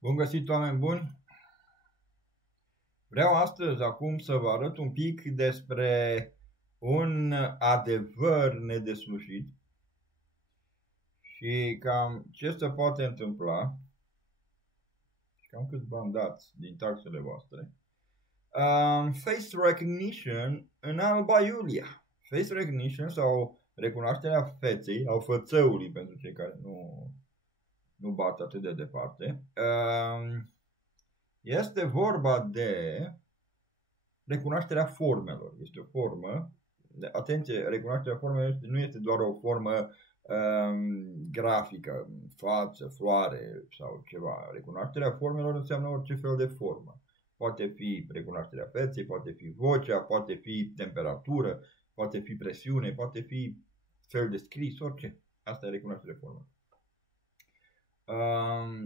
Bun găsit, oameni buni! Vreau astăzi, acum, să vă arăt un pic despre un adevăr nedeslușit și cam ce se poate întâmpla și cam câți bani dați din taxele voastre. Face recognition în Alba Iulia. Face recognition sau recunoașterea feței, sau fățăului pentru cei care nu bat atât de departe. Este vorba de recunoașterea formelor. Este o formă, atenție, recunoașterea formelor nu este doar o formă grafică, față, floare sau ceva. Recunoașterea formelor înseamnă orice fel de formă. Poate fi recunoașterea feței, poate fi vocea, poate fi temperatură, poate fi presiune, poate fi fel de scris, orice. Asta e recunoașterea formelor.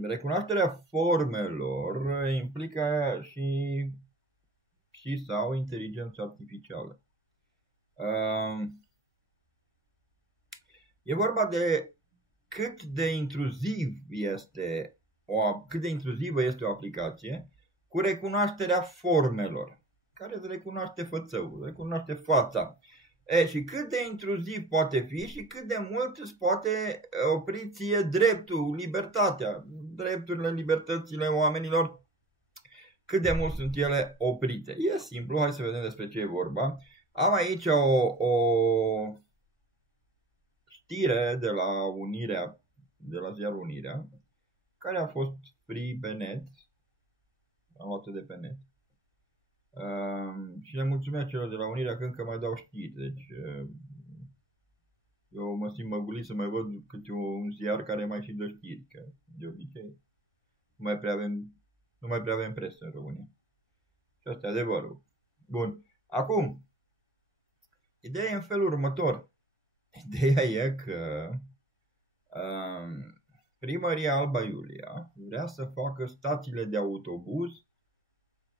Recunoașterea formelor implică și sau inteligență artificială. E vorba de cât de intruzivă este o aplicație cu recunoașterea formelor, care îți recunoaște fățăul, recunoaște fața. Și cât de intruziv poate fi și cât de mult îți poate opri ție dreptul, libertatea, drepturile, libertățile oamenilor, cât de mult sunt ele oprite. E simplu, hai să vedem despre ce e vorba. Am aici o știre de la ziarul Unirea, care a fost free pe net, am luat-o de pe net. Și le mulțumesc celor de la Unirea că încă mai dau știri. Deci eu mă simt măgulit să mai văd câte un ziar care mai și dă știri, că de obicei nu mai prea avem presă în România. Și asta e adevărul. Bun. Acum, ideea e în felul următor. Ideea e că Primăria Alba Iulia vrea să facă stațiile de autobuz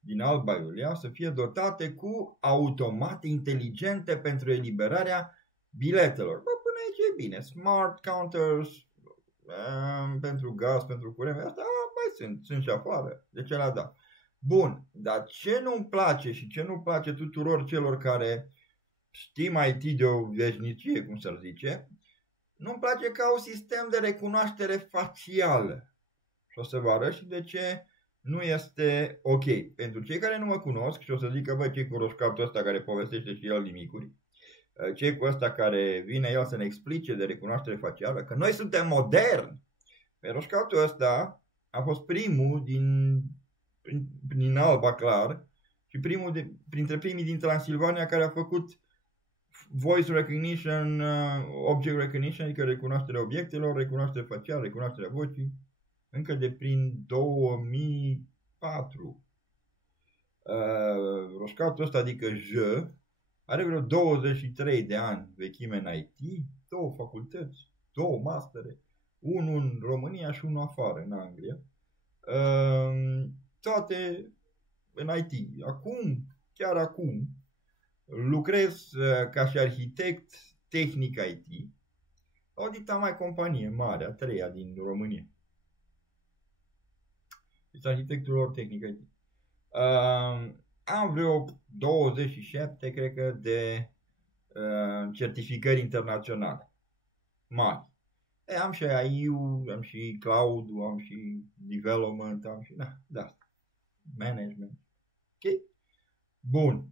din Alba Iulia să fie dotate cu automate inteligente pentru eliberarea biletelor. Bă, până aici e bine. Smart counters pentru gaz, pentru curent. Asta mai sunt și afară. De ce le-a dat? Bun, dar ce nu-mi place și ce nu place tuturor celor care știm IT de o veșnicie, cum s-ar zice, nu-mi place ca un sistem de recunoaștere facială. Și o să vă arăt și de ce nu este ok. Pentru cei care nu mă cunosc și o să zică, bă, ce-i cu roșcatul ăsta care povestește și el nimicuri, ce-i cu ăsta care vine el să ne explice de recunoaștere facială, că noi suntem moderni. Pe roșcatul ăsta a fost primul din Alba, clar, și printre primii din Transilvania care a făcut voice recognition, object recognition, adică recunoașterea obiectelor, recunoaștere facială, recunoașterea vocii, încă de prin 2004. Roșcatul ăsta, adică J, are vreo 23 de ani vechime în IT, 2 facultăți, 2 mastere, unul în România și unul afară, în Anglia, toate în IT. Chiar acum, lucrez ca și arhitect tehnic IT, audita mai companie mare, a 3-a din România. Este arhitectul lor tehnic IT. Am vreo 27, cred că, de certificări internaționale mari. Am și AI-ul, am și cloud-ul, am și development, am și management. Ok? Bun.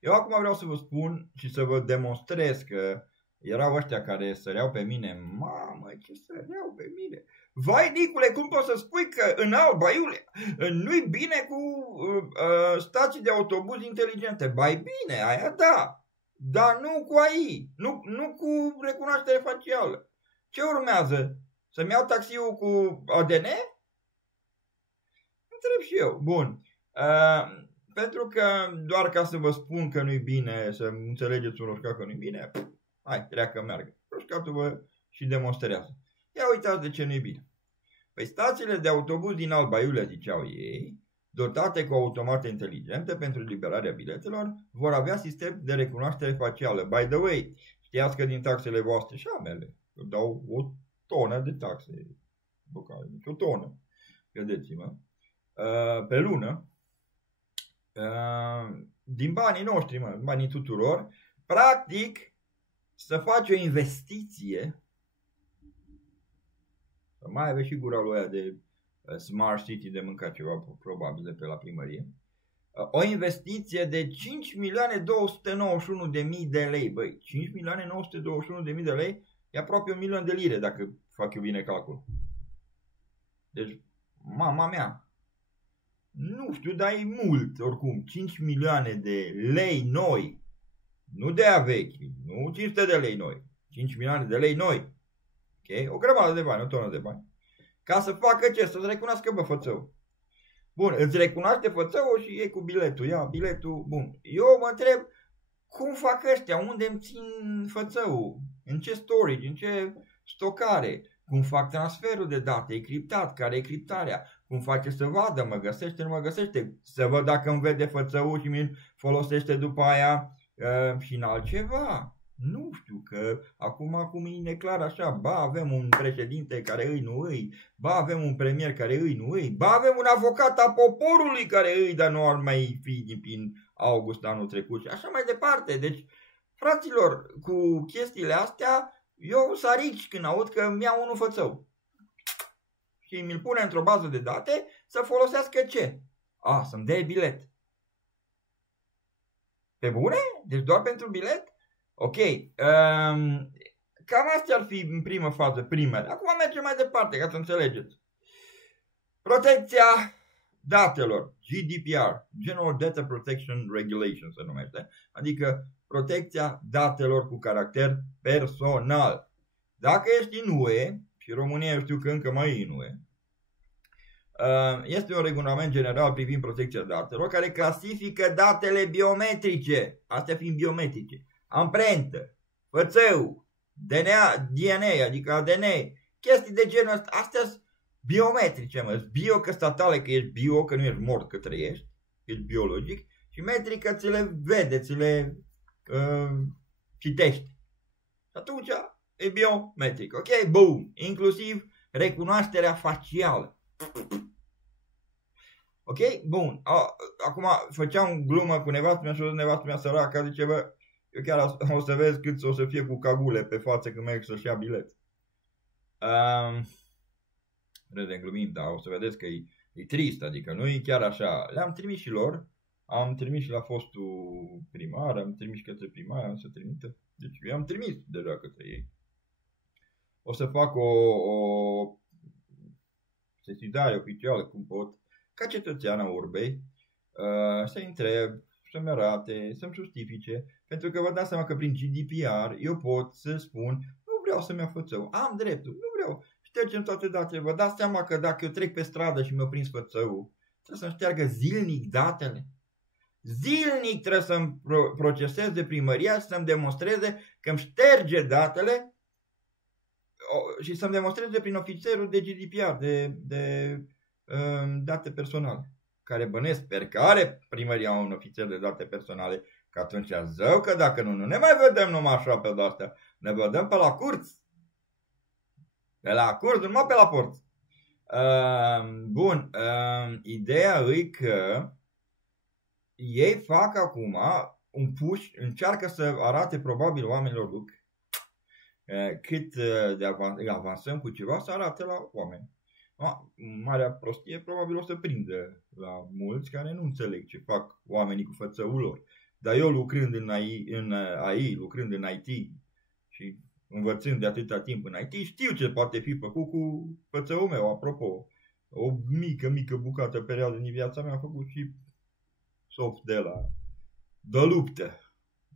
Eu acum vreau să vă spun și să vă demonstrez că erau ăștia care săreau pe mine. Mamă, ce săreau pe mine. Vai, Nicule, cum poți să spui că în Alba Iulia nu-i bine cu stații de autobuz inteligente? Bai bine, aia da. Dar nu cu AI, nu cu recunoaștere facială. Ce urmează? Să-mi iau taxiul cu ADN? Întreb și eu. Bun. Pentru că doar ca să vă spun că nu-i bine, să înțelegeți un roșcat că nu-i bine, hai, treacă, meargă. Roșcatul vă și demonstrează. Ia uitați de ce nu-i bine. Păi stațiile de autobuz din Alba Iulia, ziceau ei, dotate cu automate inteligente pentru liberarea biletelor, vor avea sistem de recunoaștere facială. By the way, știați că din taxele voastre și ale mele dau o tonă de taxe. O tonă, credeți-mă, pe lună, din banii noștri, banii tuturor, practic să faci o investiție, să mai aveți și gura lui aia de Smart City de mâncat ceva, probabil de pe la primărie, o investiție de 5.291.000 de lei, băi, 5.921.000 de lei e aproape 1.000.000 de lire, dacă fac eu bine calcul. Deci, mama mea, nu știu, dar e mult, oricum, 5 milioane de lei noi, nu de aia vechi, nu 500 de lei noi, 5 milioane de lei noi, ok? O grămadă de bani, o tonă de bani, ca să facă ce? Să-ți recunoască, bă, fățău. Bun, îți recunoaște fățăul și e cu biletul, ia biletul, bun. Eu mă întreb, cum fac ăștia, unde îmi țin fățăul, în ce storage, în ce stocare, cum fac transferul de date, e criptat, care e criptarea, cum face să vadă, mă găsește, nu mă găsește, să văd dacă îmi vede fățăul și mi folosește după aia și în altceva. Nu știu, că acum e neclar așa, ba avem un președinte care îi nu îi, ba avem un premier care îi nu îi, ba avem un avocat a poporului care îi, dar nu ar mai fi din august anul trecut și așa mai departe. Deci, fraților, cu chestiile astea, eu sarici când aud că îmi iau unul fățău și mi-l pune într-o bază de date să folosească ce? Să-mi dea bilet. Pe bune? Deci doar pentru bilet? Ok, cam astea ar fi în primă fază, primele. Acum mergem mai departe, ca să înțelegeți. Protecția datelor, GDPR, General Data Protection Regulation se numește, adică protecția datelor cu caracter personal. Dacă ești în UE, și România eu știu că încă mai e în UE, este un regulament general privind protecția datelor care clasifică datele biometrice, astea fiind biometrice, amprentă, fățău, DNA, adică ADN, chestii de genul ăsta, astea sunt biometrice, mă, bio că statale, că ești bio, că nu ești mort, că trăiești, ești biologic, și metrică ți le vede, ți le citești. Și atunci e biometric, ok? Boom! Inclusiv recunoașterea facială. Ok? Bun. Acum făceam glumă cu nevastă mea și o nevastă mea săracă, zice, bă, eu chiar o să vezi cât o să fie cu cagule pe față când merg să-și ia bilet. Râdem, glumim, dar o să vedeți că e trist, adică nu e chiar așa. Le-am trimis și lor, am trimis și la fostul primar, am trimis către primar, am să trimită. Deci eu am trimis deja către ei. O să fac o sesizare oficială, cum pot, ca cetățean a urbei, să-i întreb, să-mi arate, să-mi justifice, pentru că vă dați seama că prin GDPR eu pot să spun, nu vreau să-mi iau fățău, am dreptul, nu vreau, ștergem toate datele, vă dați seama că dacă eu trec pe stradă și mi-o prins fățăul, trebuie să-mi șteargă zilnic datele. Zilnic trebuie să-mi proceseze primăria și să-mi demonstreze că îmi șterge datele și să-mi demonstreze prin ofițerul de GDPR, de date personale, care bănesc, sper că are primăria un ofițer de date personale, că atunci zău că dacă nu ne mai vedem numai așa pe de-astea, ne vedem pe la curți. Pe la curți, numai pe la porți. Bun, ideea e că ei fac acum un push, încearcă să arate probabil oamenilor cât de avansăm cu ceva, să arate la oameni. Marea prostie probabil o să prindă la mulți care nu înțeleg ce fac oamenii cu fățăul lor. Dar eu lucrând în AI, lucrând în IT și învățând de atâta timp în IT, știu ce poate fi făcut cu fățăul meu. Apropo, o mică bucată perioadă din viața mea a făcut și soft de luptă.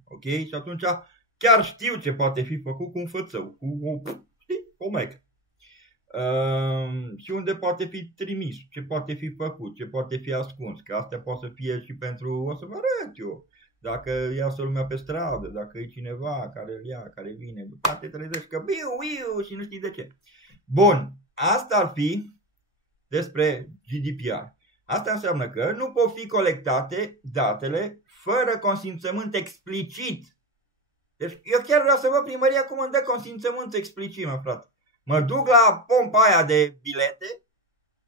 Ok? Și atunci chiar știu ce poate fi făcut cu un fățău, cu o mecă. Și unde poate fi trimis, ce poate fi făcut, ce poate fi ascuns, că astea poate să fie și pentru, o să vă arăt eu, dacă iasă lumea pe stradă, dacă e cineva care îl ia, care vine, după te trezești că biu și nu știi de ce. Bun, asta ar fi despre GDPR. Asta înseamnă că nu pot fi colectate datele fără consimțământ explicit Deci eu chiar vreau să văd primăria cum îmi dă consimțământ explicit, mă, frate. Mă duc la pompa aia de bilete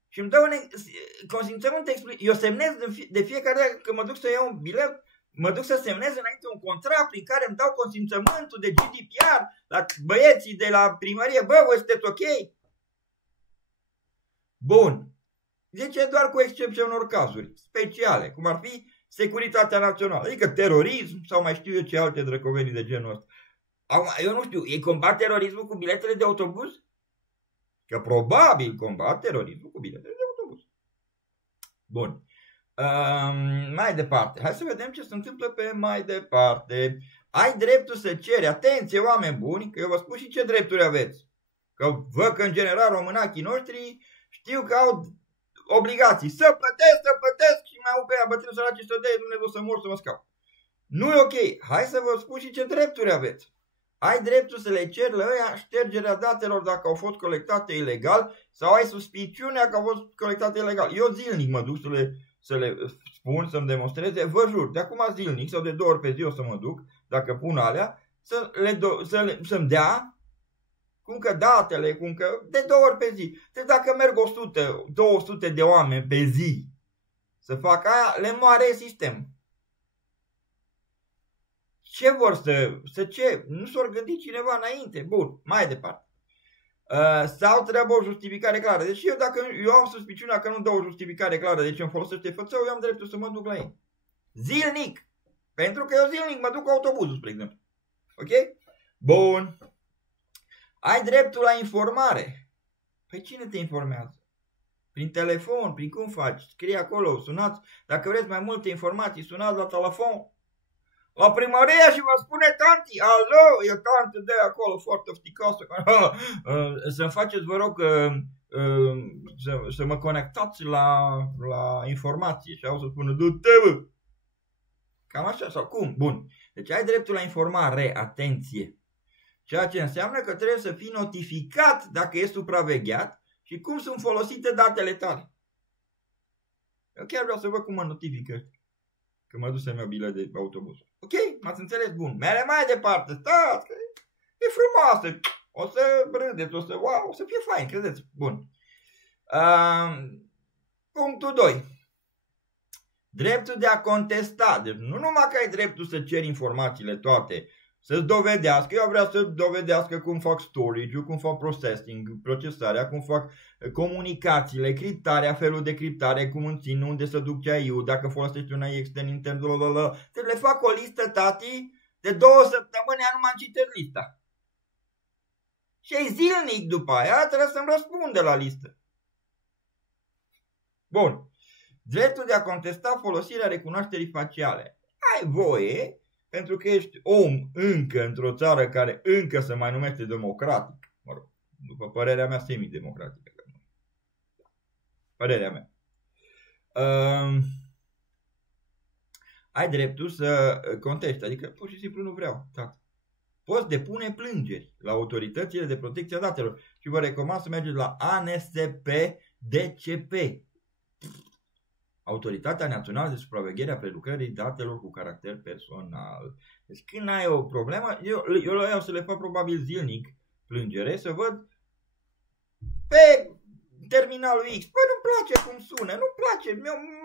și îmi dă un consimțământ explicit. Eu semnez de fiecare dată când mă duc să iau un bilet, mă duc să semnez înainte un contract prin care îmi dau consimțământul de GDPR la băieții de la primărie. Bă, voi sunteți ok? Bun. Deci e doar cu excepția unor cazuri speciale, cum ar fi securitatea națională, adică terorism sau mai știu eu ce alte drăcovenii de genul ăsta. Acum, eu nu știu, ei combat terorismul cu biletele de autobuz? Că probabil combat terorismul cu biletele de autobuz. Bun. Mai departe. Hai să vedem ce se întâmplă pe mai departe. Ai dreptul să ceri, atenție oameni buni, că eu vă spun și ce drepturi aveți. Că văd că în general românachii noștri știu că au obligații. Să plătesc și mai au pe aia bătrâni săraci să dea Dumnezeu să mor să mă scap. Nu e ok. Hai să vă spun și ce drepturi aveți. Ai dreptul să le ceri la ăia ștergerea datelor dacă au fost colectate ilegal sau ai suspiciunea că au fost colectate ilegal. Eu zilnic mă duc să le spun, să-mi demonstreze, vă jur, de acum zilnic sau de 2 ori pe zi o să mă duc, dacă pun alea, să-mi dea cum că datele, cum că de 2 ori pe zi. Deci dacă merg 100-200 de oameni pe zi să fac aia, le moare sistemul. Ce vor să ce? Nu s-or gândit cineva înainte? Bun, mai departe. Sau trebuie o justificare clară. Deci dacă eu am suspiciunea că nu dau o justificare clară de ce îmi folosește fățău, eu am dreptul să mă duc la ei. Zilnic. Pentru că eu zilnic mă duc cu autobuzul, spre exemplu. Ok? Bun. Ai dreptul la informare. Păi cine te informează? Prin telefon, prin cum faci? Scrie acolo, sunați. Dacă vreți mai multe informații, sunați la telefon. La primărie și vă spune tanti, alo, e tantă de acolo foarte ofticoasă. Să-mi faceți, vă rog, să mă conectați la informație. Și au să spună, du-te, bă! Cam așa sau cum? Bun. Deci ai dreptul la informare, atenție. Ceea ce înseamnă că trebuie să fii notificat dacă e supravegheat și cum sunt folosite datele tale. Eu chiar vreau să văd cum mă notifică că mă duc să-mi iau bilet de autobuz. Ok? M-ați înțeles? Bun. Mere mai departe. Stați, că e frumoasă. O să râdeți, o să fie fain, credeți. Bun. Punctul 2. Dreptul de a contesta. Deci nu numai că ai dreptul să ceri informațiile toate, să-ți dovedească, eu vreau să dovedească cum fac storage-ul, cum fac processing, procesarea, cum fac comunicațiile, criptarea, felul de criptare, cum îmi țin, unde să duc CI-ul, dacă folosești un AI extern, intern, Te le fac o listă, tati, de 2 săptămâni, nu m-am citit lista. Și e zilnic după aia, trebuie să-mi răspunde la listă. Bun. Dreptul de a contesta folosirea recunoașterii faciale. Ai voie, pentru că ești om încă într-o țară care încă se mai numește democratic. Mă rog, după părerea mea, semi-democratică. Părerea mea. Ai dreptul să contesti, adică pur și simplu nu vreau. Poți depune plângeri la autoritățile de protecție a datelor și vă recomand să mergeți la ANSP-DCP. Autoritatea Națională de Supraveghere a Prelucrării Datelor cu Caracter Personal. Deci când ai o problemă, eu la ea să le fac probabil zilnic plângere, să văd pe terminalul X. Păi nu-mi place cum sună, nu-mi place,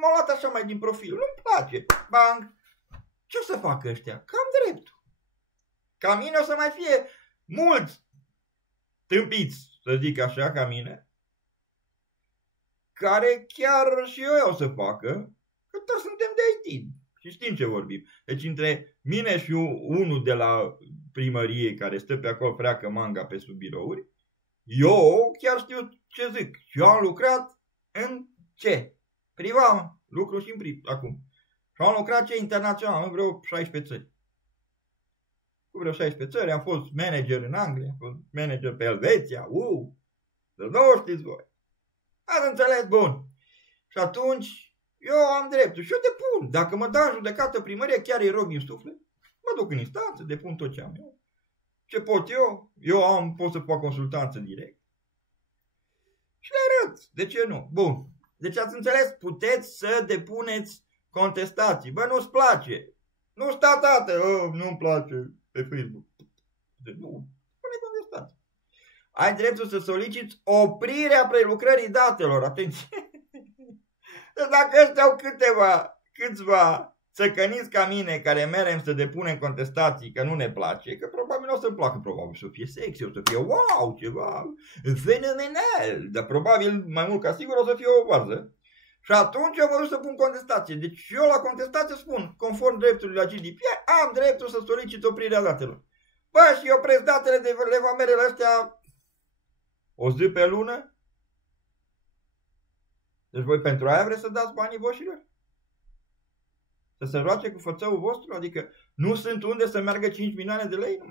m-au luat așa mai din profil, nu-mi place. Bang! Ce o să facă ăștia? Că am dreptul. Ca mine o să mai fie mulți tâmpiți, să zic așa, ca mine, care chiar și eu o să facă, că toți suntem de IT și știm ce vorbim. Deci între mine și unul de la primărie care stă pe acolo, freacă manga pe sub birouri, eu chiar știu ce zic. Și eu am lucrat în ce? Privat, lucru și în privat acum. Și am lucrat ce internațional, în vreo 16 țări. Cu vreo 16 țări, am fost manager în Anglia, am fost manager pe Elveția, să nu știți voi. Ați înțeles? Bun. Și atunci, eu am dreptul și eu depun. Dacă mă dă în judecată primărie, chiar îi rog din suflet, mă duc în instanță, depun tot ce am eu. Ce pot eu? Pot să fac consultanță direct. Și le arăt. De ce nu? Bun. Deci ați înțeles? Puteți să depuneți contestații. Bă, nu-ți place. Nu sta, tată. Nu-mi place. pe Facebook. Nu, pune contestație. Ai dreptul să soliciți oprirea prelucrării datelor. Atenție! Dacă ăștia au câțiva țăcăniți ca mine care merem să depunem contestații că nu ne place, că probabil o să-mi placă, probabil să fie sexy, o să fie wow, ceva fenomenal, dar probabil mai mult ca sigur o să fie o varză. Și atunci eu mă duc să pun contestație. Deci eu la contestație spun, conform dreptului la GDPR, am dreptul să solicit oprirea datelor. Bă, și eu opresc datele de levamerele astea o zi pe lună? Deci voi pentru aia vreți să dați banii voștilor? Să se roace cu fățăul vostru? Adică nu sunt unde să meargă 5 milioane de lei?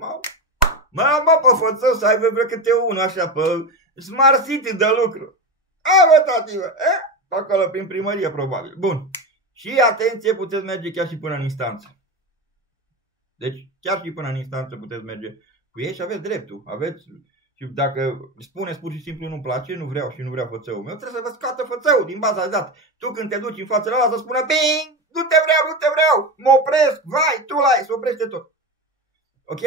Mă, pe fățău să aibă vreo câte unul așa pe Smart City de lucru. Tați-vă, pe acolo prin primărie probabil. Bun. Și atenție, puteți merge chiar și până în instanță. Deci chiar și până în instanță puteți merge cu ei și aveți dreptul. Și dacă spuneți pur și simplu nu-mi place, nu vreau și nu vreau fățăul meu, trebuie să vă scoată fățăul din baza de date. Tu când te duci în fața la să spună bing, nu te vreau, mă opresc, vai, tu la se oprește tot. Ok?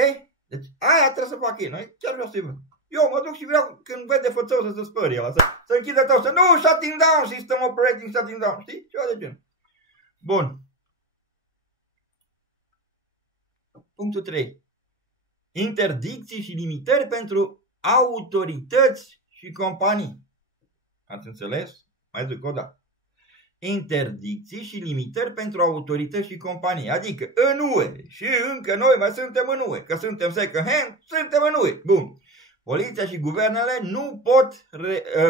Deci aia trebuie să fac ei, noi chiar vreau să-i văd. Eu mă duc și vreau când vede fățăul să se spărie ăla, să închidă tot, să nu, shutting down, system operating, shutting down, știi? Ceva de gen. Bun. Punctul 3. Interdicții și limitări pentru autorități și companii. Ați înțeles? Mai zic o dată. Interdicții și limitări pentru autorități și companii. Adică în UE și încă noi mai suntem în UE. Că suntem second hand, suntem în UE. Bun. Poliția și guvernele nu pot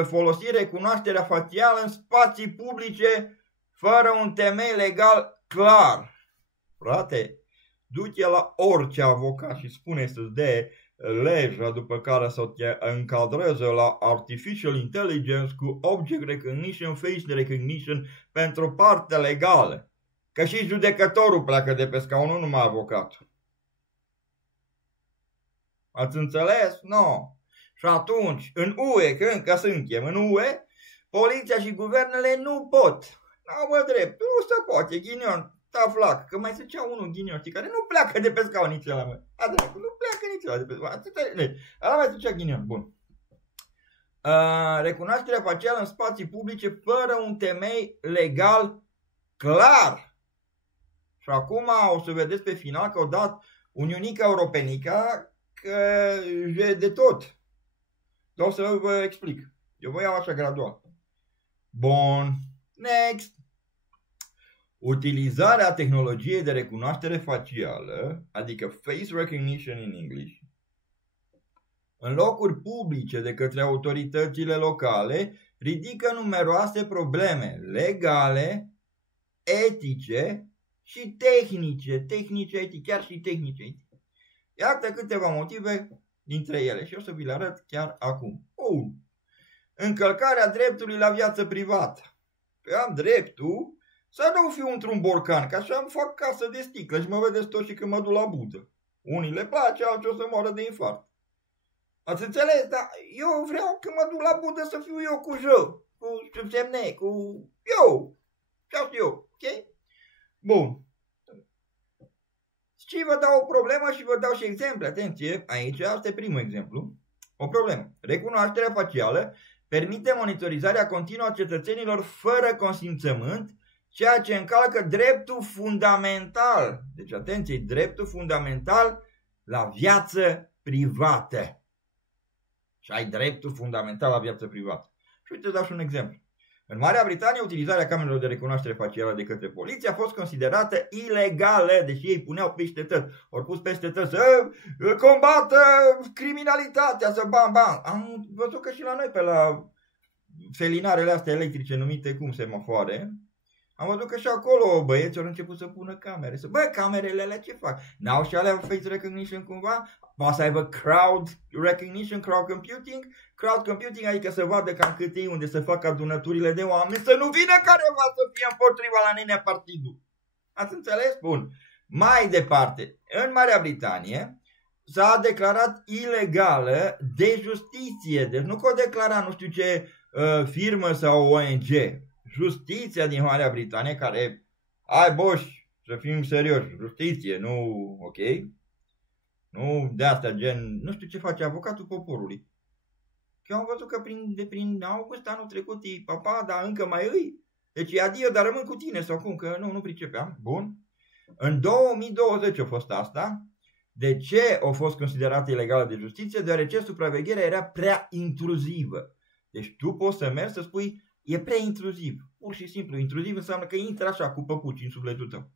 folosi recunoașterea facială în spații publice fără un temei legal clar. Frate, du-te la orice avocat și spune să-ți dea legea după care să te încadreze la Artificial Intelligence cu Object Recognition, Face Recognition pentru partea legală. Că și judecătorul pleacă de pe scaun, nu numai avocatul. Ați înțeles? Nu. Și atunci, în UE, că încă suntem în UE, poliția și guvernele nu pot. N-au mă drept, nu se poate, ghinion. Ta flac, că mai zicea unul ghinion, știi, care nu pleacă de pe scaun nici ăla, mă. Adreacu, nu pleacă nici ăla de pe scaun. Ăla mai zicea ghinion, bun. Recunoașterea facială în spații publice fără un temei legal clar. Și acum o să vedeți pe final că o dat Uniunica Europenica că e de tot. Dar o să vă explic. Eu vă iau așa gradual. Bun. Next. Utilizarea tehnologiei de recunoaștere facială, adică face recognition in English, în locuri publice de către autoritățile locale, ridică numeroase probleme legale, etice și tehnice. Chiar și tehnice. Iată câteva motive dintre ele și o să vi le arăt chiar acum. 1. Încălcarea dreptului la viață privată. Că am dreptul să nu fiu într-un borcan, că așa îmi fac casă de sticlă și mă vedeți tot și când mă duc la budă. Unii le place, alții o să moară de infart. Ați înțeles? Dar eu vreau când mă duc la budă să fiu eu cu jău, cu semne, cu eu. Ce eu, ok? Bun. Și vă dau o problemă și vă dau și exemple. Atenție, aici asta e primul exemplu. O problemă. Recunoașterea facială permite monitorizarea continuă a cetățenilor fără consimțământ, ceea ce încalcă dreptul fundamental. Deci atenție, dreptul fundamental la viață privată. Și ai dreptul fundamental la viață privată. Și uite, dau și un exemplu. În Marea Britanie, utilizarea camerelor de recunoaștere facială de către poliție a fost considerată ilegală, deși ei puneau peste tot. Au pus peste tot să combată criminalitatea, să bam. Am văzut că și la noi pe la felinarele astea electrice numite cum semafoare, am văzut că și acolo băieții au început să pună camere. Bă, camerele alea ce fac? N-au și alea face recognition cumva? Poate să aibă crowd recognition, crowd computing? Crowd computing adică să vadă cam cât e unde să facă adunăturile de oameni, să nu vină careva să fie împotriva la nenea partidul. Ați înțeles? Bun. Mai departe, în Marea Britanie s-a declarat ilegală de justiție. Deci nu că o declara nu știu ce firmă sau ONG. Justiția din Marea Britanie, care, ai boși, să fim serioși, justiție, nu, ok? Nu de asta, gen, nu știu ce face avocatul poporului. Că eu am văzut că prin august anul trecut e papa, dar încă mai îi. Deci e adio, dar rămân cu tine sau cum, că nu pricepeam. Bun. În 2020 a fost asta. De ce a fost considerată ilegală de justiție? Deoarece supravegherea era prea intruzivă. Deci tu poți să mergi să spui, e prea intruziv. Pur și simplu, intruziv înseamnă că intră așa cu păpuci în sufletul tău.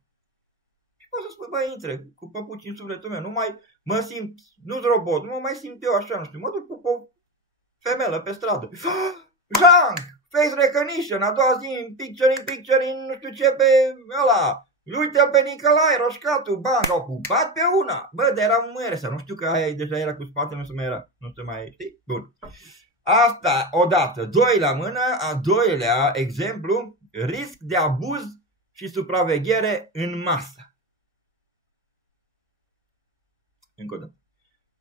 Și poți să spui, băi, intră cu păpuci în sufletul meu. Nu mai mă simt, nu-s robot, nu mă mai simt eu așa, nu știu. Mă duc cu o femelă pe stradă. Jean! Face recognition, a doua zi în picture, nu știu ce pe ăla. Uite-l pe Nicolae, roșcatul, bang, au pupat pe una. Bă, dar era mueresa, nu știu că aia deja era cu spatele, nu se mai era, nu se mai, știi? Bun. Asta odată. Doi la mână, a doilea exemplu, risc de abuz și supraveghere în masă. Încă o dată.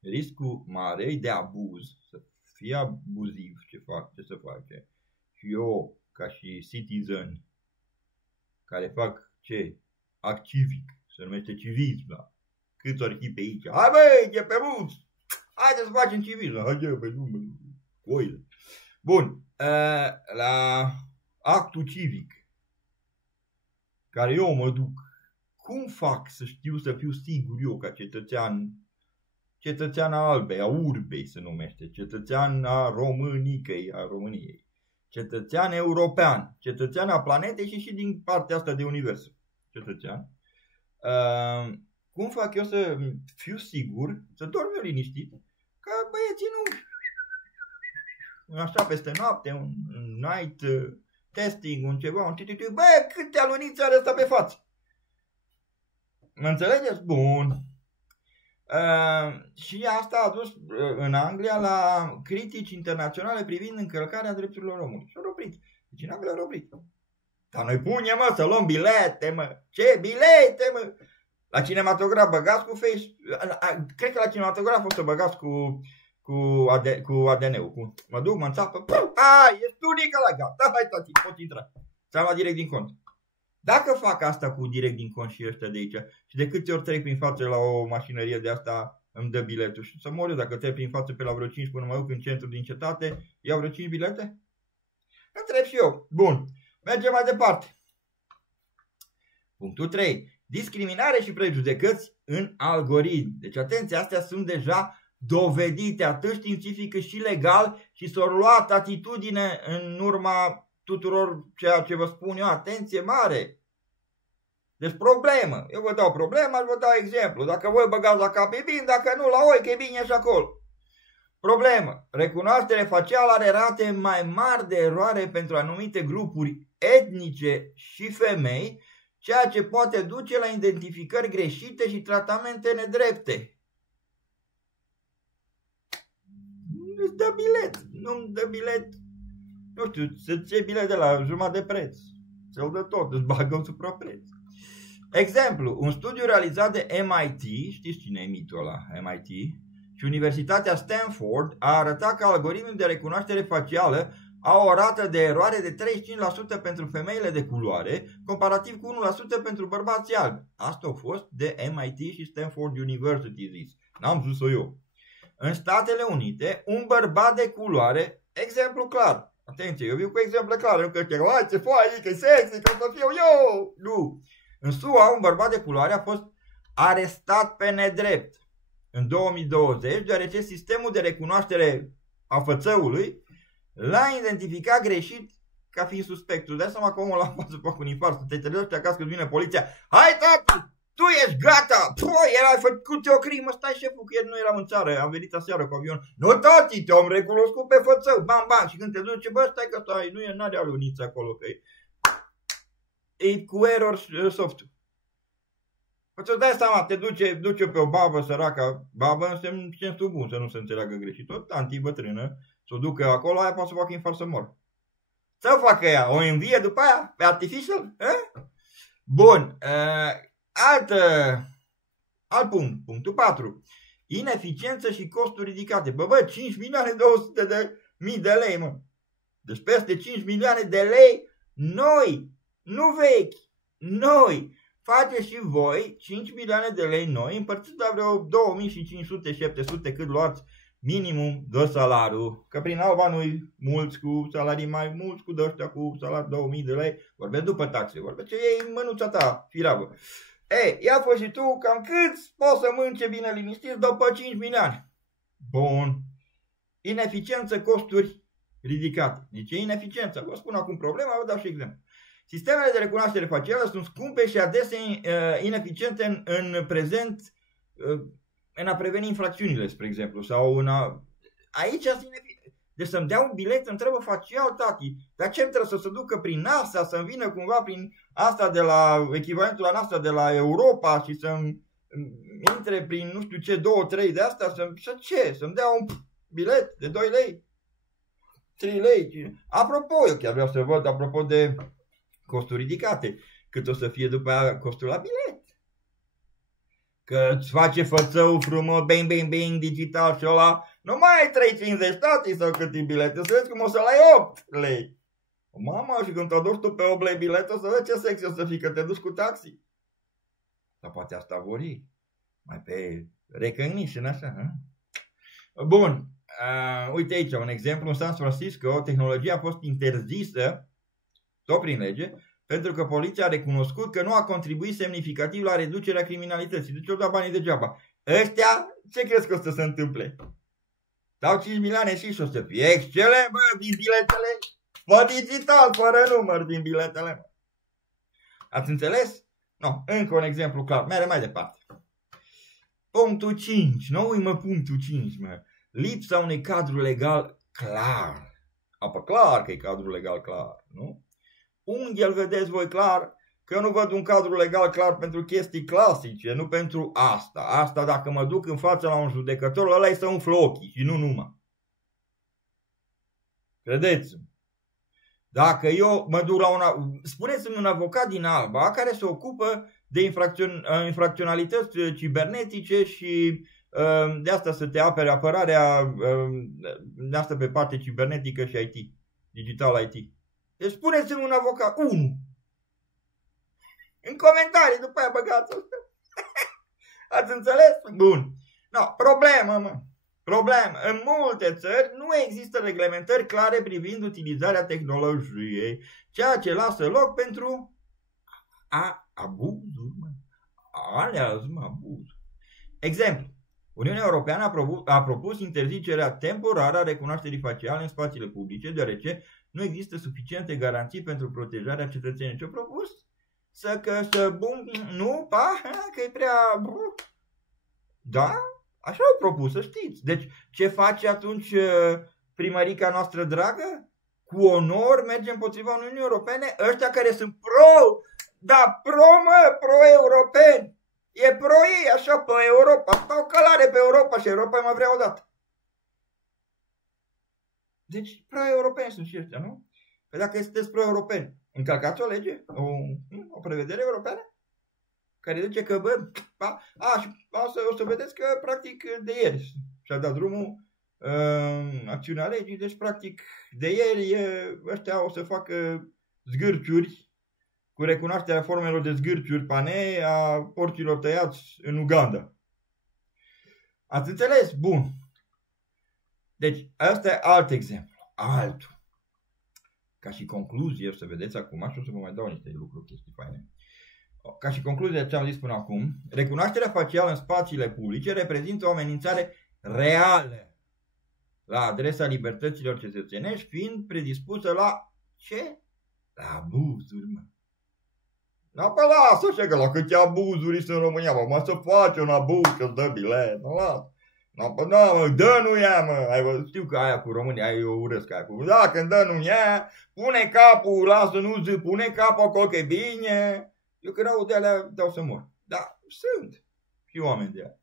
Riscul mare de abuz, să fie abuziv ce se face. Și eu, ca și citizen, care fac ce? Act civic, se numește civism, da? Câți ori fi pe aici? Hai băi, e pe mulți! Haideți să facem civism, hai pe numele, coile. Bun, la actul civic, care eu mă duc, cum fac să știu, să fiu sigur eu ca cetățean a Albei, a Urbei se numește, cetățean a Românicăi, a României, cetățean european, cetățean a planetei și din partea asta de univers, cetățean. Cum fac eu să fiu sigur, să dorm eu liniștit, că băieții nu așa peste noapte, un night testing, un ceva, un tititiu, bă, câte aluniți are ăsta pe față? Mă înțelegeți? Bun. Și asta a dus în Anglia la critici internaționale privind încălcarea drepturilor omului. Și au oprit. Deci în Anglia au oprit. Dar noi punem, mă, să luăm bilete, mă. Ce bilete, mă? La cinematograf băgați cu face. Cred că la cinematograf o să băgați cu ADN-ul. Mă duc, mă înțapă. Ești tu, Nicolae, gata. Hai, tati, pot intra. Ți-am luat direct din cont. Dacă fac asta cu direct din cont și ăștia de aici, și de câte ori trec prin față la o mașinărie de asta, îmi dă biletul și să mor eu dacă trec prin față pe la vreo 5 până mă duc în centru din cetate, iau vreo 5 bilete? Întreb și eu. Bun. Mergem mai departe. Punctul 3. Discriminare și prejudecăți în algoritm. Deci atenție, astea sunt deja dovedite atât științific cât și legal și s-au luat atitudine în urma tuturor ceea ce vă spun eu, atenție mare. Deci problemă. Eu vă dau problema și vă dau exemplu. Dacă voi băgați la cap e bine, dacă nu la oi, că e bine și acolo. Problemă. Recunoaștere facială are rate mai mari de eroare pentru anumite grupuri etnice și femei, ceea ce poate duce la identificări greșite și tratamente nedrepte. Nu-ți dă bilet. Nu-mi dă bilet. Nu știu, să-ți iei bilet de la jumătate de preț. Ți-l dă tot, îți bagă un suprapreț. Exemplu, un studiu realizat de MIT, știți cine e mitul ăla, MIT, și Universitatea Stanford a arătat că algoritmul de recunoaștere facială au o rată de eroare de 35% pentru femeile de culoare, comparativ cu 1% pentru bărbații albi. Asta a fost de MIT și Stanford University zis. N-am zis-o eu. În Statele Unite, un bărbat de culoare, exemplu clar. Atenție, eu viu cu exemple clare, nu că ce foaie, că sexy, că să fiu eu. Nu. În SUA, un bărbat de culoare a fost arestat pe nedrept în 2020, deoarece sistemul de recunoaștere a fățăului l-a identificat greșit ca fiind suspectul. Dai seama că omul ăla poate să facă un infarct, să te trezești acasă când vine poliția. Hai, tati, tu ești gata! Păi, erai făcut o crimă, stai șeful, că ieri nu eram în țară, am venit aseară cu avion. Nu, tati, te-am recunoscut pe fățău, bam, bam, și când te duci, bă, stai că stai, nu e, n-are aluniță acolo, că e cu error soft-ul. Păi ți-o dai seama, te duce pe o babă săracă, babă în sensul bun, să nu se înțeleagă greșit, o tanti bătrână, să o ducă acolo, aia poate să facă infarct să mor. Să facă ea, o învie după aia, pe artificial? Bun, alt punct, punctul 4. Ineficiență și costuri ridicate. Bă, 5.200.000 de lei, mă. Deci peste 5 milioane de lei noi, nu vechi, noi. faceți și voi 5 milioane de lei noi împărțiți la vreo 2500-700 cât luați minimum de salariu. Că prin Alba nu-i mulți cu salarii mai mulți, cu de-ăștia cu salariu 2000 de lei. Vorbesc după taxe, vorbesc ce e în mânuța ta, firavă. Ei, ia fă și tu cam câți poți să mânce bine liniștit după 5 milioane. Bun. Ineficiență, costuri ridicate. De ce ineficiență? Vă spun acum problema, vă dau și exemplu. Sistemele de recunoaștere facială sunt scumpe și adesea ineficiente în prezent în a preveni infracțiunile, spre exemplu. Sau aici deci să-mi dea un bilet, îmi trebuie facial, tati. Dar ce trebuie să se ducă prin NASA, să-mi vină cumva prin asta de la echivalentul la NASA de la Europa și să-mi intre prin nu știu ce, 2-3 de astea, să-mi dea un bilet de 2 lei, 3 lei. Apropo, eu chiar vreau să văd, apropo de costuri ridicate, cât o să fie după aia costul la bilet. Că îți face fățău frumos, bing, digital și ăla, nu mai ai 3,50 tati sau cât e bilet, să vezi cum o să-l ai 8 lei. Mama, și când te duci tu pe 8 lei bilet, o să vezi ce sexy o să fii, că te duci cu taxi. Sau poate asta vori, mai pe recognition, așa, hă? Bun, uite aici un exemplu, în San Francisco, tehnologia a fost interzisă, tot prin lege, pentru că poliția a recunoscut că nu a contribuit semnificativ la reducerea criminalității. Deci o dat banii degeaba. Ăștia, ce crezi că o să se întâmple? Dau 5 milioane și o să fie excelent, bă, din biletele, fă digital, fără număr din biletele. Ați înțeles? No, încă un exemplu clar, merge mai departe. Punctul 5, nu punctul 5, mă. Lipsa unui cadru legal clar. Apă clar că e cadru legal clar, nu? Unde îl vedeți voi clar? Că eu nu văd un cadru legal clar pentru chestii clasice, nu pentru asta. Asta dacă mă duc în fața la un judecător, ăla e să umflă ochii și nu numai. Credeți-mă. Dacă eu mă duc la spuneți-mi un avocat din Alba care se ocupă de infracționalități cibernetice și de asta să te apere apărarea de asta pe parte cibernetică și IT, digital IT. Deci spuneți-mi un avocat, unul. În comentarii, după aia băgați-o. Ați înțeles? Bun. No, problemă. În multe țări nu există reglementări clare privind utilizarea tehnologiei, ceea ce lasă loc pentru abuzuri, abuz. Exemplu. Uniunea Europeană a propus interzicerea temporară a recunoașterii faciale în spațiile publice, deoarece nu există suficiente garanții pentru protejarea cetățenilor. Ce-a propus? Că e prea... Da? Așa au propus, să știți. Deci, ce face atunci primărica noastră dragă? Cu onor merge împotriva Uniunii Europene? Ăștia care sunt pro-europeni. E pro ei, așa, pe Europa. Stau călare pe Europa și Europa mai vrea odată. Deci, pro-europeni sunt și ăștia, nu? Păi dacă sunteți pro-europeni, încălcați o lege? O prevedere europeană? Care zice că, o să vedeți că, practic, de ieri și-a dat drumul acțiunea legii, deci, practic, de ieri ăștia o să facă zgârciuri cu recunoașterea formelor de zgârciuri panee a porcilor tăiați în Uganda. Ați înțeles? Bun. Deci, ăsta e alt exemplu. Altul. Ca și concluzie, o să vedeți acum, și o să vă mai dau niște lucruri, chestii faine. Ca și concluzie ce am zis până acum, recunoașterea facială în spațiile publice reprezintă o amenințare reală la adresa libertăților cetățenești, fiind predispusă la ce? La abuzuri, mă. Da, păi lasă așa că la câte abuzuri sunt în România, mă, să face un abuz că-ți dă bilet, nu lasă. No, păi da, mă, dă nu ia, mă. Știu că aia cu România, eu urăsc aia cu... Da, când dă nu ia, pune capul, lasă, nu zi, pune capul acolo că e bine. Eu când aud de alea dau să mor. Da, sunt și oameni de aia.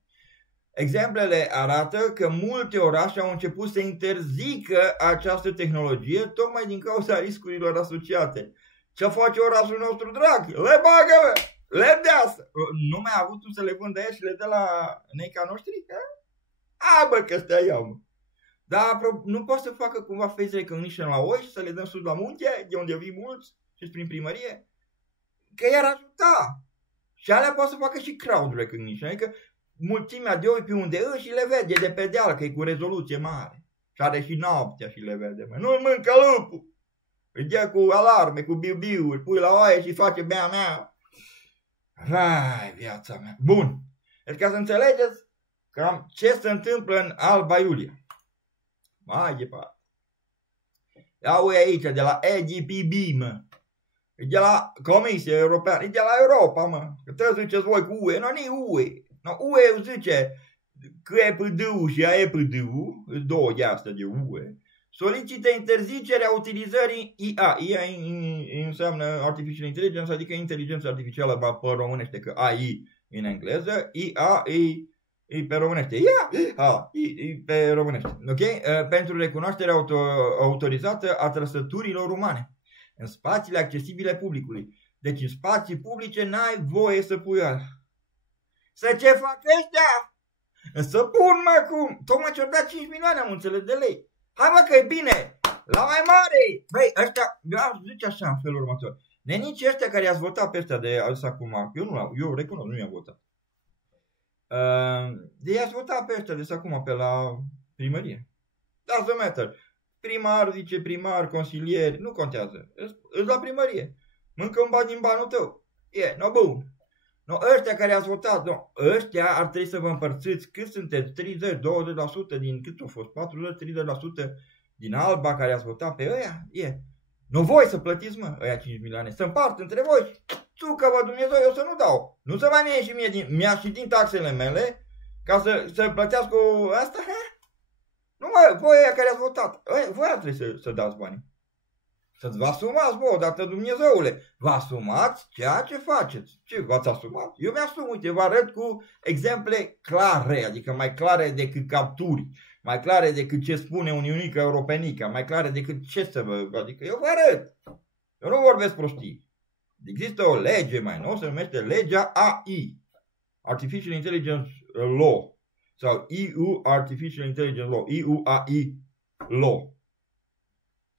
Exemplele arată că multe orașe au început să interzică această tehnologie tocmai din cauza riscurilor asociate. Ce face orașul nostru drag? Le bagă, mă! Le deasă! Nu mai a avut să le vândă aia și le dă la neica noștri? Bă, că stea iau, mă. Dar nu poate să facă cumva face recognition la oi și să le dăm sus la munte, de unde vii mulți și prin primărie? Că i-ar ajuta. Și alea poate să facă și crowd recognition, adică mulțimea de oi pe unde își și le vede de pe deal, că e cu rezoluție mare. Și are și noaptea și le vede. Nu-l mâncă lupul. Îi dea cu alarme, cu biu-biu, pui la oaie și face bea-mea. Vai, viața mea. Bun. Deci ca să înțelegeți cam ce se întâmplă în Alba Iulia. Mai departe. Iau aici, de la EGPB, mă. E de la Comisia Europeană, e de la Europa, mă. Că trebuie să ziceți voi cu UE, nu e UE. No, UE zice că EPD-ul și AEPD-ul, două de astea de UE, solicită interzicerea utilizării IA. IA înseamnă Artificial Intelligence, adică inteligență artificială pe românește, că AI în engleză, IA e pe românește. E pe românește. Ok? Pentru recunoașterea autorizată a trăsăturilor umane în spațiile accesibile publicului. Deci în spații publice n-ai voie să pui ala. Să ce fac ăștia? Să pun, mă, cum? Tocmai ce-au dat 5 milioane, am înțeles, de lei. Hai, mă, că e bine. La mai mare. Băi, ăștia, eu am zice așa în felul următor. Nenici ăștia care i-ați votat pe ăștia de ăsta acum, eu recunosc, nu i-am votat. De i-ați votat pe ăștia de acum, pe la primărie. Doesn't matter. Primar, viceprimar, consilieri, nu contează. Îți la primărie. Mâncă un bani din banul tău. No, bun. No, ăștia care ați votat, no, ăștia ar trebui să vă împărțiți cât sunteți, 30-20% din, cât au fost, 40-30% din Alba care ați votat pe ăia, Nu voi să plătiți, mă, ăia 5 milioane, să împart între voi, țucă-vă Dumnezeu, eu să nu dau. Nu să mai mie și mie, mi-a și din taxele mele, ca să plătească asta, Nu, mă, voi ăia care ați votat, voi ar trebui să dați banii. Să vă asumați, bă, odată Dumnezeule, vă asumați ceea ce faceți. Ce v-ați asumat? Eu mi-asum, uite, vă arăt cu exemple clare, adică mai clare decât capturi, mai clare decât ce spune Uniunica Europenica, mai clare decât ce să vă, adică eu vă arăt. Eu nu vorbesc prostii. Există o lege mai nouă, se numește legea AI, Artificial Intelligence Law, sau EU Artificial Intelligence Law, EU AI Law.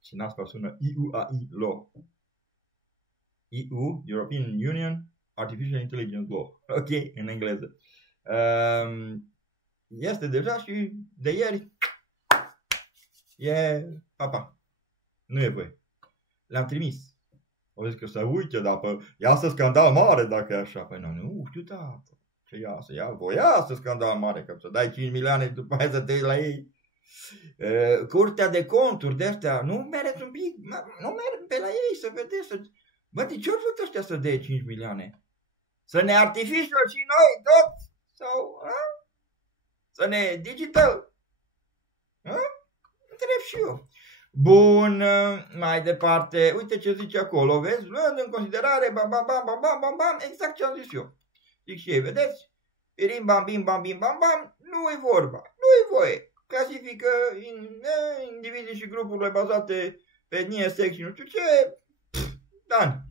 Și în asta sună EUAI Law. EU, European Union, Artificial Intelligence Law. Ok, în engleză. Este deja și de ieri papa. Nu e voie. Le-am trimis. O zis că să uite, dar iasă scandal mare dacă e așa. Păi nu știu, tată. Ce iasă scandal mare, că să dai 5 milioane și după aia să te iei la ei. Curtea de conturi de astea, nu mereți un pic, nu merg pe la ei să vedeți. Bă, de ce au vrut ăștia să dea 5 milioane? Să ne artificial și noi toți? Sau, să ne digital? Întreb și eu. Bun, mai departe, uite ce zice acolo, vezi? Luând în considerare, bam, exact ce am zis eu. Zic și ei, vedeți? Pirim, bam, bam, nu-i vorba, nu-i voie. Clasifică indivizii și grupurile bazate pe etnie, sex și nu știu ce.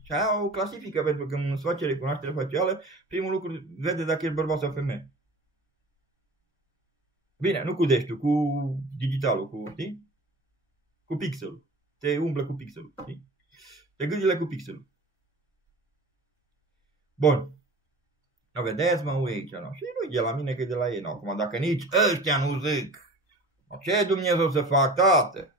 Și aia o clasifică, pentru că când se face recunoaștere facială, primul lucru vede dacă ești bărbat sau femeie. Bine, nu cu deștiul, cu digitalul, știi? Cu pixelul. Te umblă cu pixelul, știi? Te gândile cu pixelul. Bun. O vedeți, mă, aici, no? Și nu e de la mine, că e de la ei, no? Acum, dacă nici ăștia nu zic, ce Dumnezeu să fac, tată?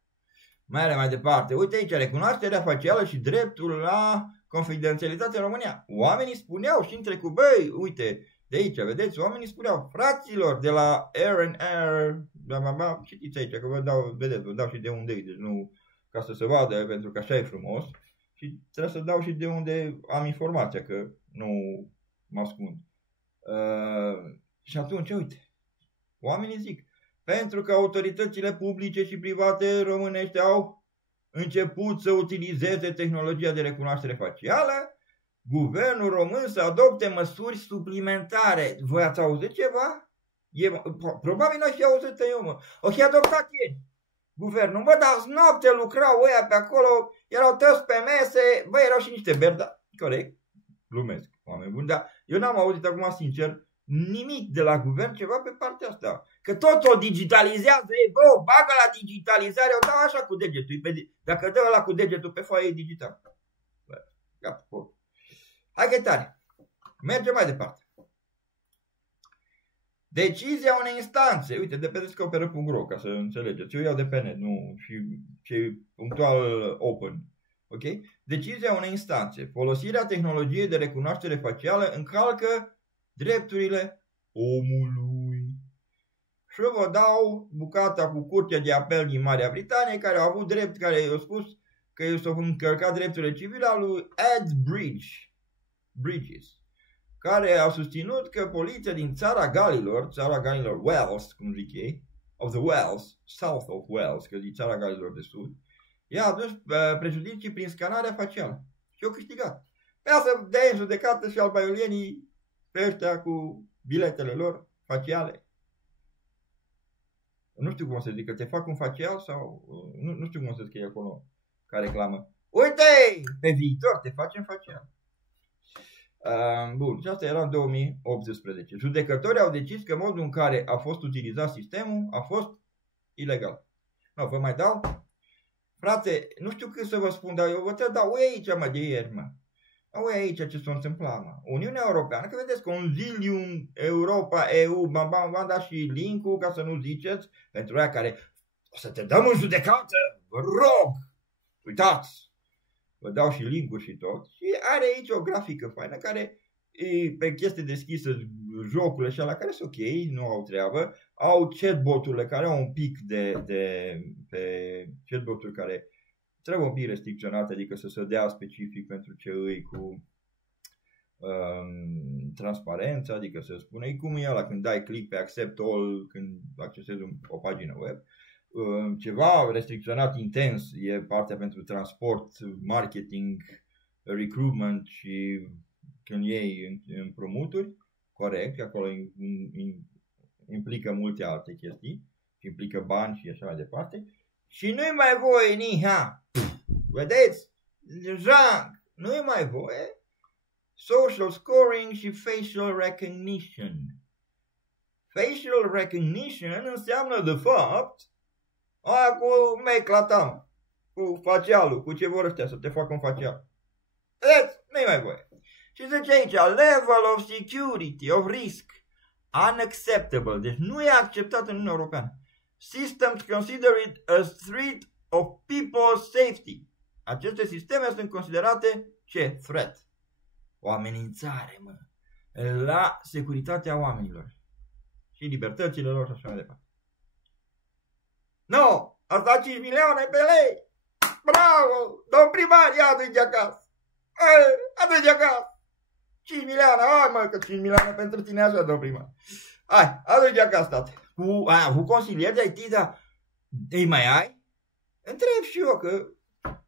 Mai departe. Uite aici, recunoașterea facială și dreptul la confidențialitate în România. Oamenii spuneau și în trecut, băi, uite, de aici, vedeți, oamenii spuneau, fraților, de la R&R, citiți aici, că vă dau, vedeți, vă dau și de unde e, deci nu ca să se vadă, pentru că așa e frumos, și trebuie să dau și de unde am informația, că nu mă ascund. Și atunci, uite, oamenii zic, pentru că autoritățile publice și private românești au început să utilizeze tehnologia de recunoaștere facială, guvernul român să adopte măsuri suplimentare. Voi ați auzit ceva? Probabil n-ați fi auzit eu, mă. O fi adoptat ieri. Guvernul, bă, dar noapte lucrau ăia pe acolo, erau toți pe mese, bă, erau și niște berda. Corect, glumesc, oameni buni, dar eu n-am auzit acum, sincer, nimic de la guvern ceva pe partea asta. Că tot o digitalizează, ei, bă, o bagă la digitalizare, o dau așa cu degetul. Dacă dă ăla cu degetul pe foaie, e digital. Bă, gata, bă. Hai că e tare. Mergem mai departe. Decizia unei instanțe, uite, de pe descoperă.ro, ca să înțelegeți, eu iau de pe net, nu, și ce punctual open, ok? Decizia unei instanțe, folosirea tehnologiei de recunoaștere facială încalcă drepturile omului. Și vă dau bucata cu Curtea de Apel din Marea Britanie, care au avut drept, care i-a spus că i s-au încălcat drepturile civile al lui Ed Bridges, care a susținut că poliția din țara Galilor, Wales, cum zic ei, of the Wales, south of Wales, că e țara Galilor de sud, i-a adus prejudicii prin scanarea facială. Și au câștigat. Pe asta de-aia în judecată și albaiolienii pe ăștia cu biletele lor faciale. Nu știu cum se zică, te fac un facial sau... Nu știu cum se zice acolo ca reclamă. Uite, pe viitor te facem facial. Bun, și asta era în 2018. Judecătorii au decis că modul în care a fost utilizat sistemul a fost ilegal. Nu, vă mai dau? Frate, nu știu cât să vă spun, dar eu vă te dau aici, mă, de ieri, mă. Ui aici ce s-a întâmplat, mă. Uniunea Europeană, că vedeți, Consilium Europa EU, v-am dat și link-ul ca să nu ziceți, pentru aia care o să te dăm în judecată, vă rog, uitați. Vă dau și link-ul și tot. Și are aici o grafică faină care pe chestie deschisă, jocurile și ala care sunt ok, nu au treabă. Au chatbot-urile care au un pic pe chatbot-uri care trebuie un pic restricționate, adică să se dea specific pentru ce îi cu transparență, adică să spune cum e ăla când dai click pe accept all când accesezi o pagină web. Ceva restricționat intens e partea pentru transport, marketing, recruitment și când iei împrumuturi, corect, că acolo implică multe alte chestii, implică bani și așa mai departe. Și nu-i mai voie niha, vedeți, Jean, nu-i mai voie social scoring și facial recognition. Facial recognition înseamnă de fapt aia cu meclatam, cu facialul, cu ce vor ăștia să te facă un facial. Vedeți, nu-i mai voie. Și zice aici, level of security, of risk, unacceptable, deci nu e acceptat în Uniunea Europeană. Systems consider it a threat of people's safety. Aceste sisteme sunt considerate ce? Threat. O amenințare, mă, la securitatea oamenilor și libertățile lor și așa mai departe. Nu, asta 5 milioane pe lei. Bravo, domn primar, ia adu-i de acasă. Adu-i de acasă. 5 milioane, hai mă, că 5 milioane pentru tine așa, domn primar. Hai, adu-i de acasă, tate. Ai avut consilier de IT, dar îi mai ai? Întreb și eu că,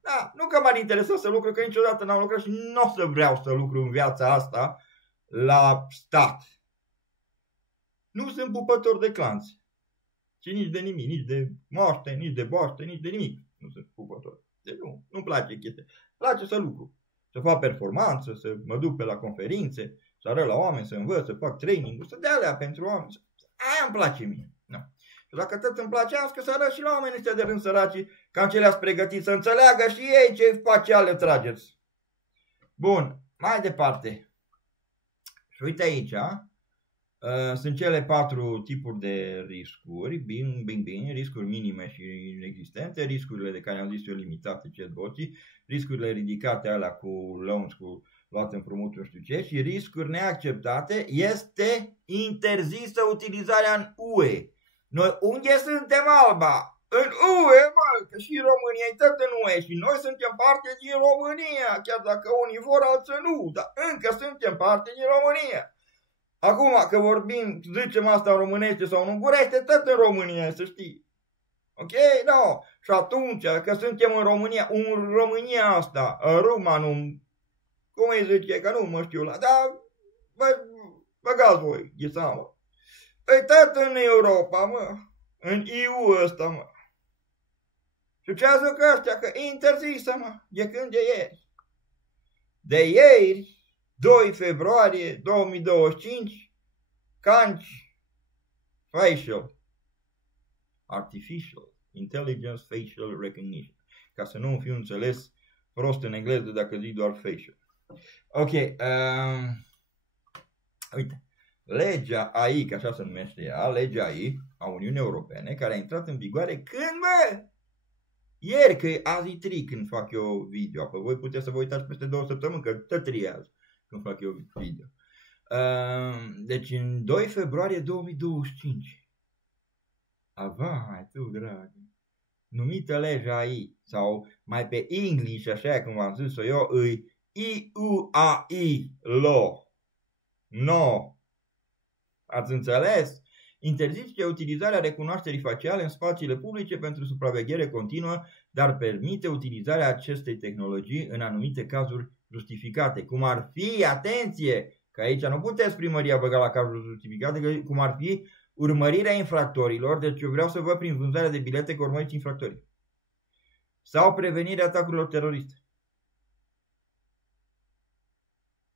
da, nu că m-ar interesa să lucru, că niciodată n-am lucrat și nu o să vreau să lucru în viața asta la stat. Nu sunt pupător de clanți. Și nici de nimic, nici de moaște, nici de boaște, nici de nimic. Nu sunt pupător. Deci nu-mi place chestia. Place să lucru. Să fac performanță, să mă duc pe la conferințe, să arăt la oameni, să învăț, să fac training-uri, să dea alea pentru oameni. Aia îmi place mie. No. Și dacă tot îmi place, am că să arăt și la oamenii ăștia de rând săraci, cam ce le-ați pregătit, să înțeleagă și ei ce faciale trageți. Bun, mai departe. Și uite aici, sunt cele 4 tipuri de riscuri, bing, riscuri minime și inexistente, riscurile de care am zis eu limitate, chatboții, riscurile ridicate alea cu loans, cu luate împrumuturi, nu știu ce, și riscuri neacceptate, este interzisă utilizarea în UE. Noi unde suntem, Alba? În UE, mă, că și România e tot în UE și noi suntem parte din România, chiar dacă unii vor, alții nu, dar încă suntem parte din România. Acum că vorbim, zicem asta în românește sau în ungurește, tot în România, să știi. Ok? No. Și atunci, că suntem în România asta, Rumanum, cum îi zice, că nu mă știu la, dar băgați voi, ghisamă. Păi tot în Europa, mă, în EU ăsta, mă. Și ce zic ăștia, că e interzisă, mă, de când de ieri. De ieri, 2 februarie 2025, canci facial, artificial intelligence facial recognition. Ca să nu fiu înțeles prost în engleză dacă zic doar facial. Ok, Uite, legea AI, că așa se numește ea, legea AI a Uniunii Europene, care a intrat în vigoare când, mă? Ieri, că azi e tri când fac eu video, apoi voi puteți să vă uitați peste 2 săptămâni, că tot triază când fac eu video. Deci în 2 februarie 2025. Avai, tu, dragă. Numită legea AI, sau mai pe English, așa cum v-am zis-o eu, îi EUAI law. No. Ați înțeles? Interzice utilizarea recunoașterii faciale în spațiile publice pentru supraveghere continuă, dar permite utilizarea acestei tehnologii în anumite cazuri justificate. Cum ar fi, atenție, că aici nu puteți primăria băga la cazuri justificate, cum ar fi urmărirea infractorilor, deci eu vreau să văd prin vânzarea de bilete că urmăriți infractorii. Sau prevenirea atacurilor teroriste.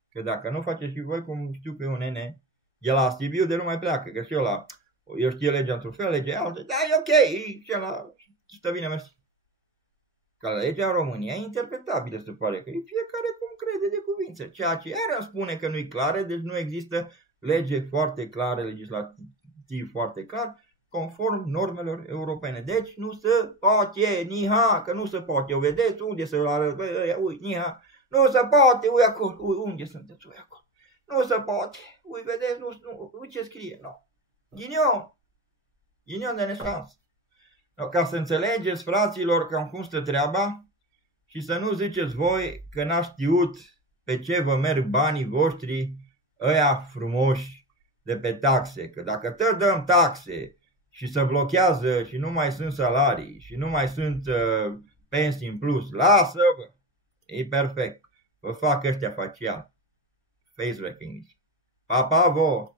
Că dacă nu faceți și voi, cum știu că e un nene, el la Sibiu de nu mai pleacă, că și eu știu legea într-un fel, legea altă, da, e ok, și ăla stă bine, mersi. Că legea în România e interpretabilă, se pare că e fiecare cum crede de cuvință, ceea ce iară spune că nu-i clară, deci nu există lege foarte clară, legislativ foarte clar, conform normelor europene. Deci nu se poate, niha, că nu se poate. Eu vedeți unde se arăt, ui, niha, nu se poate, ui acolo, ui, unde sunteți, ui acolo. Nu se poate, ui, vedeți, ui ce scrie, nu. Ghinion de neșansă. Ca să înțelegeți, fraților, cam cum stă treaba și să nu ziceți voi că n-ați știut pe ce vă merg banii voștri ăia frumoși de pe taxe. Că dacă tot dăm taxe și se blochează și nu mai sunt salarii și nu mai sunt pensii în plus, lasă-vă, e perfect. Vă fac ăștia facial. Face recognition. Pa, pa, vouă!